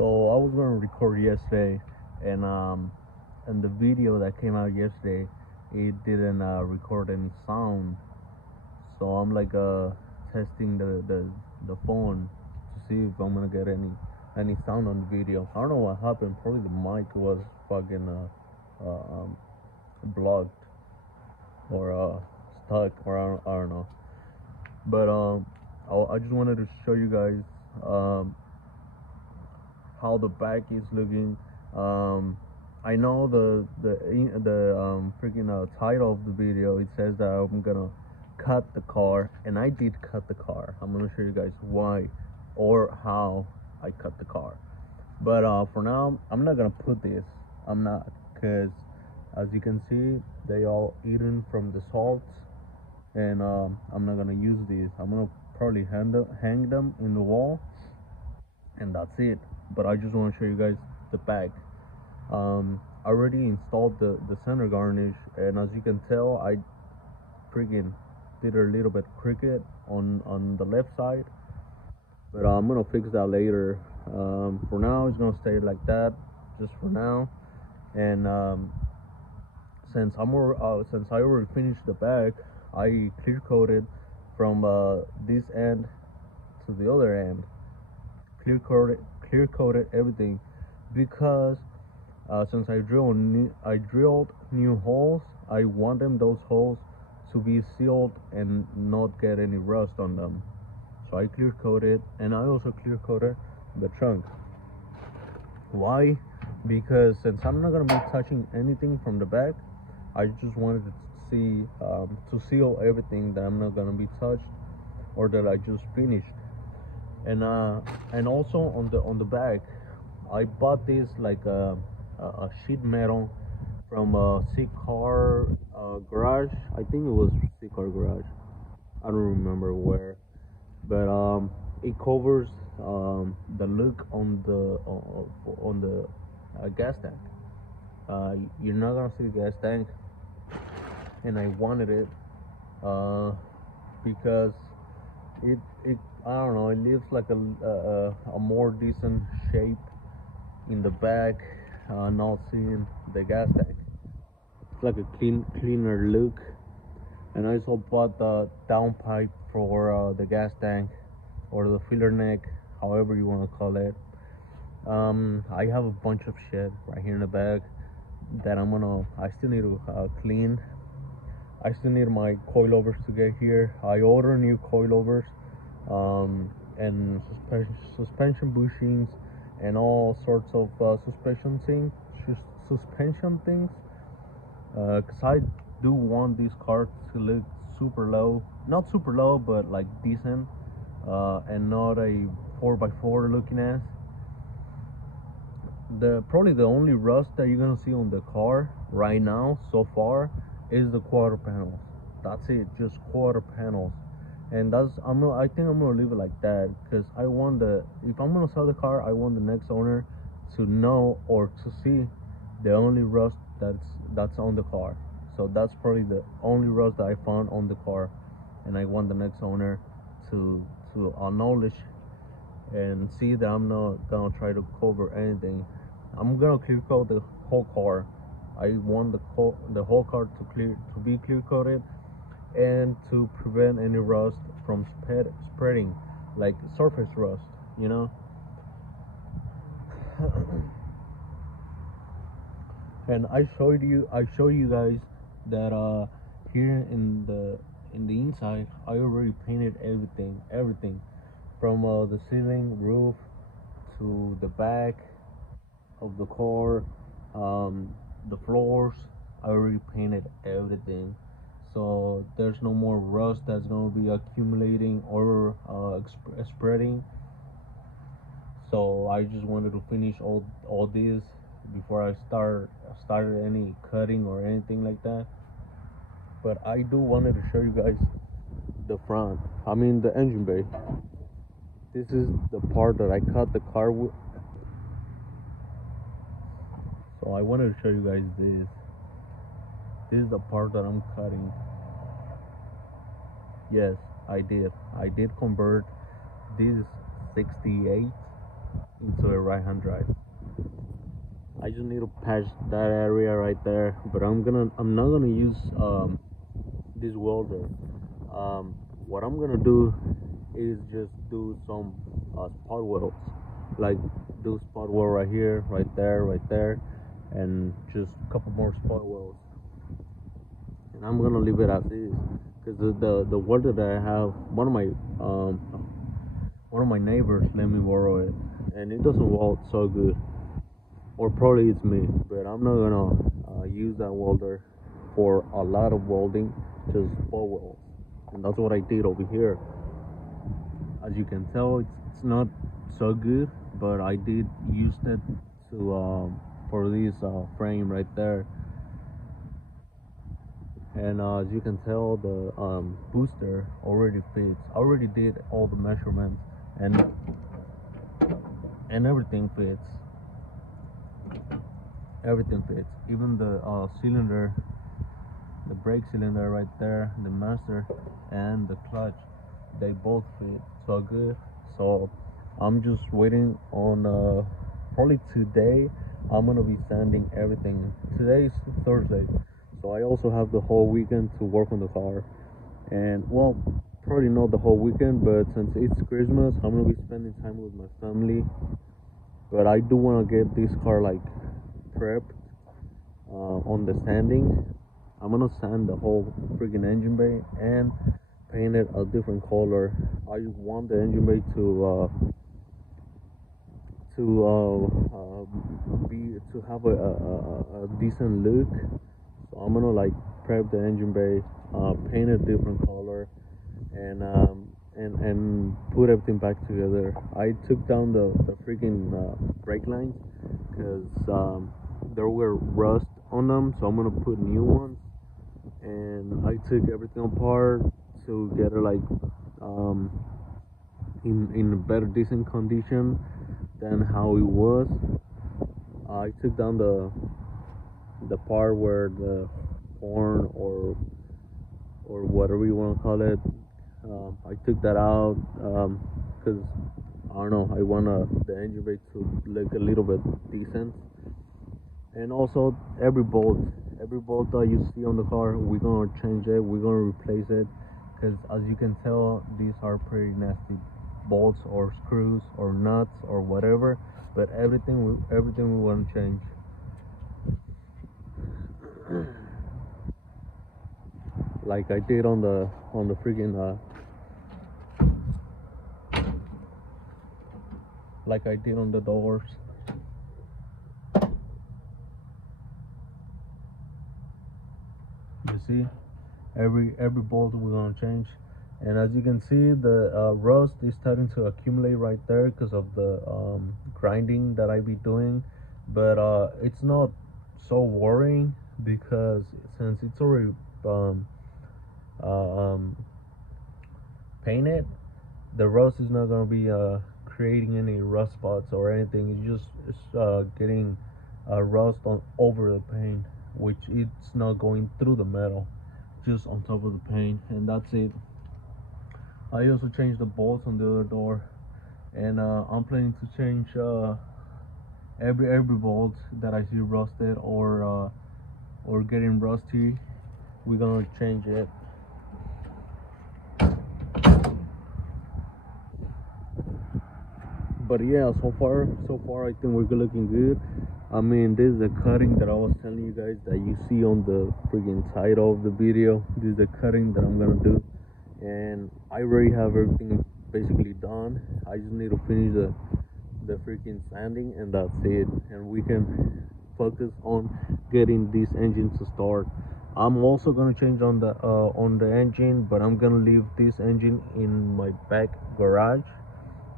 So I was gonna record yesterday, and the video that came out yesterday, it didn't record any sound. So I'm like testing the phone to see if I'm gonna get any sound on the video. I don't know what happened. Probably the mic was fucking blocked or stuck, or I don't know. But I just wanted to show you guys how the back is looking. I know the freaking title of the video. It says that I'm gonna cut the car, and I did cut the car. I'm gonna show you guys why or how I cut the car. But for now, I'm not gonna put this. I'm not, because as you can see, they all eaten from the salts, and I'm not gonna use these. I'm gonna probably hang them in the wall, and that's it. But I just want to show you guys the back. I already installed the center garnish, and as you can tell, I freaking did a little bit crooked on the left side, but I'm gonna fix that later. For now, it's gonna stay like that, just for now. And since I already finished the back, I clear coated from this end to the other end. Clear coated everything, because since I drilled new holes, I wanted those holes to be sealed and not get any rust on them. So I clear coated, and I also clear coated the trunk. Why? Because since I'm not gonna be touching anything from the back, I just wanted to see to seal everything that I'm not gonna be touched or that I just finished. And also on the back, I bought this like a sheet metal from a C-Car garage. I think it was C-Car garage. I don't remember where, but it covers the look on the gas tank. You're not gonna see the gas tank, and I wanted it because it I don't know, it leaves like a more decent shape in the back, not seeing the gas tank. It's like a cleaner look. And I also bought the downpipe for the gas tank, or the filler neck, however you want to call it. I have a bunch of shit right here in the back that I still need to clean. I still need my coilovers to get here. I ordered new coilovers, and suspension bushings, and all sorts of suspension things. Cause I do want these cars to look super low, not super low, but like decent, and not a 4x4 looking ass. Probably the only rust that you're gonna see on the car right now so far is the quarter panels. That's it, just quarter panels. And I think I'm gonna leave it like that, because if I'm gonna sell the car, I want the next owner to know or to see the only rust that's on the car. So that's probably the only rust that I found on the car, and I want the next owner to acknowledge and see that I'm not gonna try to cover anything. I'm gonna clear coat the whole car. I want the whole car to be clear coated, and to prevent any rust from spreading, like surface rust, you know. And I show you guys that here in the inside, I already painted everything from the ceiling, roof, to the back of the car, the floors. I already painted everything, so there's no more rust that's going to be accumulating or spreading. So I just wanted to finish all this before I started any cutting or anything like that. But I do wanted to show you guys the front. I mean the engine bay. This is the part that I cut the car with. So I wanted to show you guys this. This is the part that I'm cutting. Yes, I did convert this 68 into a right-hand drive. I just need to patch that area right there, but I'm not gonna use this welder. What I'm gonna do is just do some spot welds, like do spot weld right here, right there, and just a couple more spot welds. And I'm gonna leave it as is, because the welder that I have, one of my neighbors let me borrow it, and it doesn't weld so good. Or probably it's me, but I'm not gonna use that welder for a lot of welding, just spot welds. And that's what I did over here. As you can tell, it's not so good, but I did use it to for this frame right there. And as you can tell, the booster already fits. I already did all the measurements, and everything fits. Everything fits, even the cylinder, the brake cylinder right there, the master and the clutch, they both fit so good. So I'm just waiting on probably today. I'm gonna be sanding everything. Today's Thursday, so I also have the whole weekend to work on the car. And well, probably not the whole weekend, but since it's Christmas, I'm gonna be spending time with my family. But I do want to get this car like prepped on the sanding. I'm gonna sand the whole freaking engine bay and paint it a different color. I want the engine bay to have a decent look. So I'm gonna like prep the engine bay, paint a different color, and put everything back together. I took down the freaking brake lines because there were rust on them, so I'm gonna put new ones. And I took everything apart to get it like in a better, decent condition than how it was. I took down the part where the horn or whatever you want to call it. I took that out because I don't know. I want the engine bay to look a little bit decent. And also every bolt that you see on the car, we're gonna change it. We're gonna replace it, because as you can tell, these are pretty nasty bolts or screws or nuts or whatever. But everything we want to change. Like I did on the freaking like I did on the doors. You see, every bolt we're gonna change. And as you can see, the rust is starting to accumulate right there because of the grinding that I be doing. But it's not so worrying, because since it's already painted, the rust is not gonna be creating any rust spots or anything. It's getting rust on over the paint, which it's not going through the metal, just on top of the paint, and that's it. I also changed the bolts on the other door, and I'm planning to change every bolt that I see rusted or getting rusty. We're gonna change it. But yeah, so far I think we're looking good. I mean, this is the cutting that I was telling you guys that you see on the freaking title of the video. This is the cutting that I'm gonna do, and I already have everything basically done. I just need to finish the freaking sanding, and that's it. And we can focus on getting this engine to start. I'm also gonna change on the engine, but I'm gonna leave this engine in my back garage,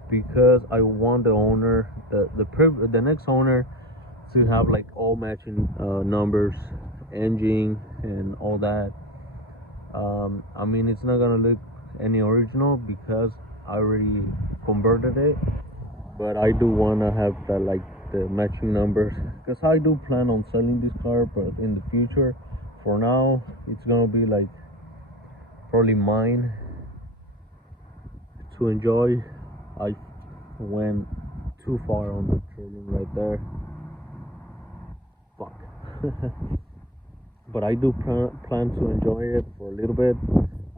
because I want the owner, the next owner, to have like all matching numbers, engine, and all that. I mean, it's not gonna look any original because I already converted it, but I do wanna have that, like the matching numbers, because I do plan on selling this car, but in the future. For now, it's gonna be like probably mine to enjoy. I went too far on the trillium right there. Fuck. But I do plan to enjoy it for a little bit.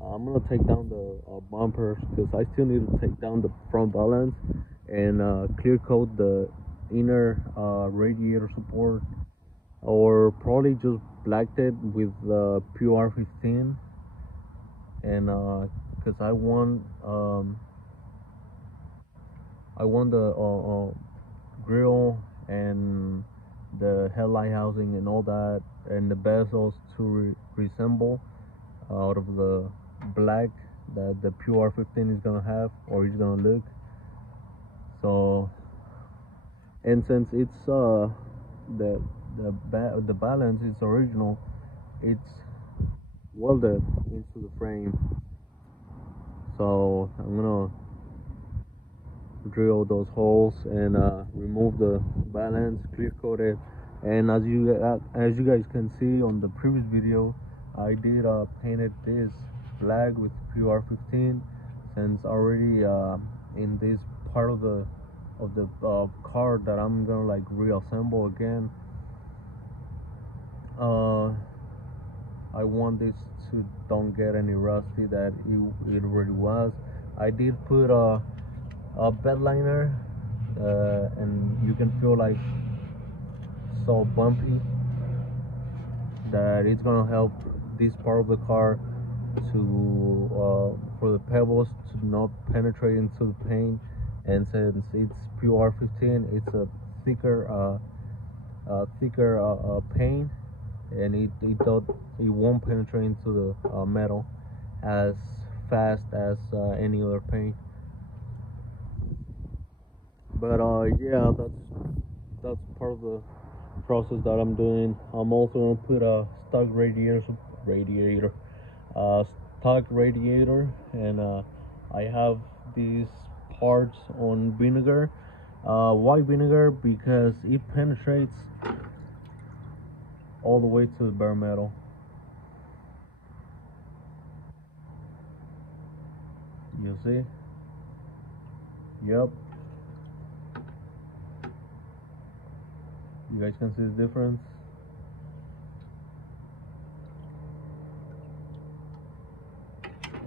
I'm gonna take down the bumpers because I still need to take down the front balance and clear coat the inner radiator support, or probably just blacked it with PR15. And because I want the grill and the headlight housing and all that, and the bezels to resemble out of the black that the PR15 is gonna have, or is gonna look. So, and since it's the balance is original, it's welded into the frame. So I'm gonna drill those holes and remove the balance, clear coat it. And as you guys can see on the previous video, I did painted this black with PR15, since already in this part of the car that I'm gonna like reassemble again. I want this to don't get any rusty that it already was. I did put a bed liner, and you can feel like so bumpy that it's gonna help this part of the car to for the pebbles to not penetrate into the paint. And since it's PR15, it's a thicker paint, and it won't penetrate into the metal as fast as any other paint. But yeah, that's part of the process that I'm doing. I'm also gonna put a stock radiator, and I have these parts on vinegar. Why vinegar? Because it penetrates all the way to the bare metal. You see? Yep. You guys can see the difference.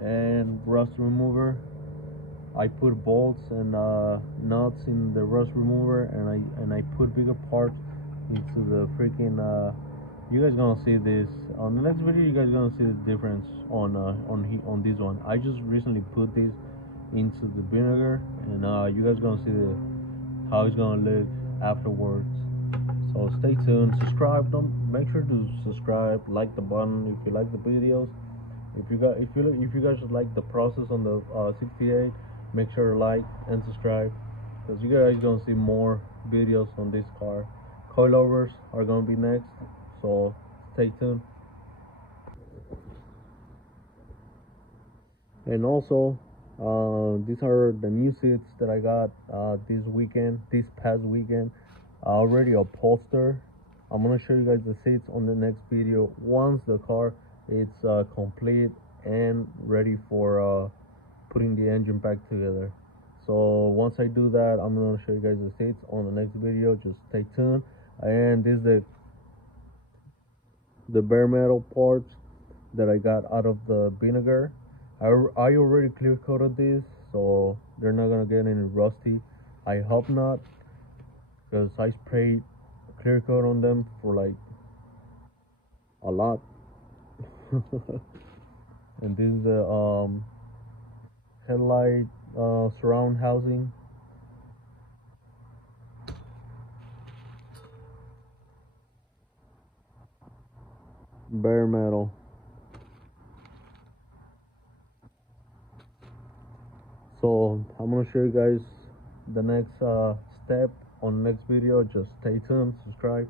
And rust remover, I put bolts and nuts in the rust remover, and I put bigger parts into the freaking you guys gonna see this on the next video. You guys gonna see the difference on this one. I just recently put this into the vinegar, and you guys gonna see how it's gonna look afterwards. So stay tuned, subscribe. Don't make sure to subscribe, like the button if you like the videos. If you guys like the process on the 68, make sure to like and subscribe, because you guys gonna see more videos on this car. Coilovers are gonna be next, so stay tuned. And also, these are the new seats that I got this past weekend. I already upholstered. I'm gonna show you guys the seats on the next video once the car is complete and ready for putting the engine back together. So once I do that, I'm gonna show you guys the seats on the next video. Just stay tuned. And this is the bare metal parts that I got out of the vinegar. I already clear coated these, so they're not gonna get any rusty. I hope not, because I sprayed clear coat on them for like a lot. And this is the headlight surround housing. Bare metal. So I'm gonna show you guys the next step on the next video. Just stay tuned, subscribe.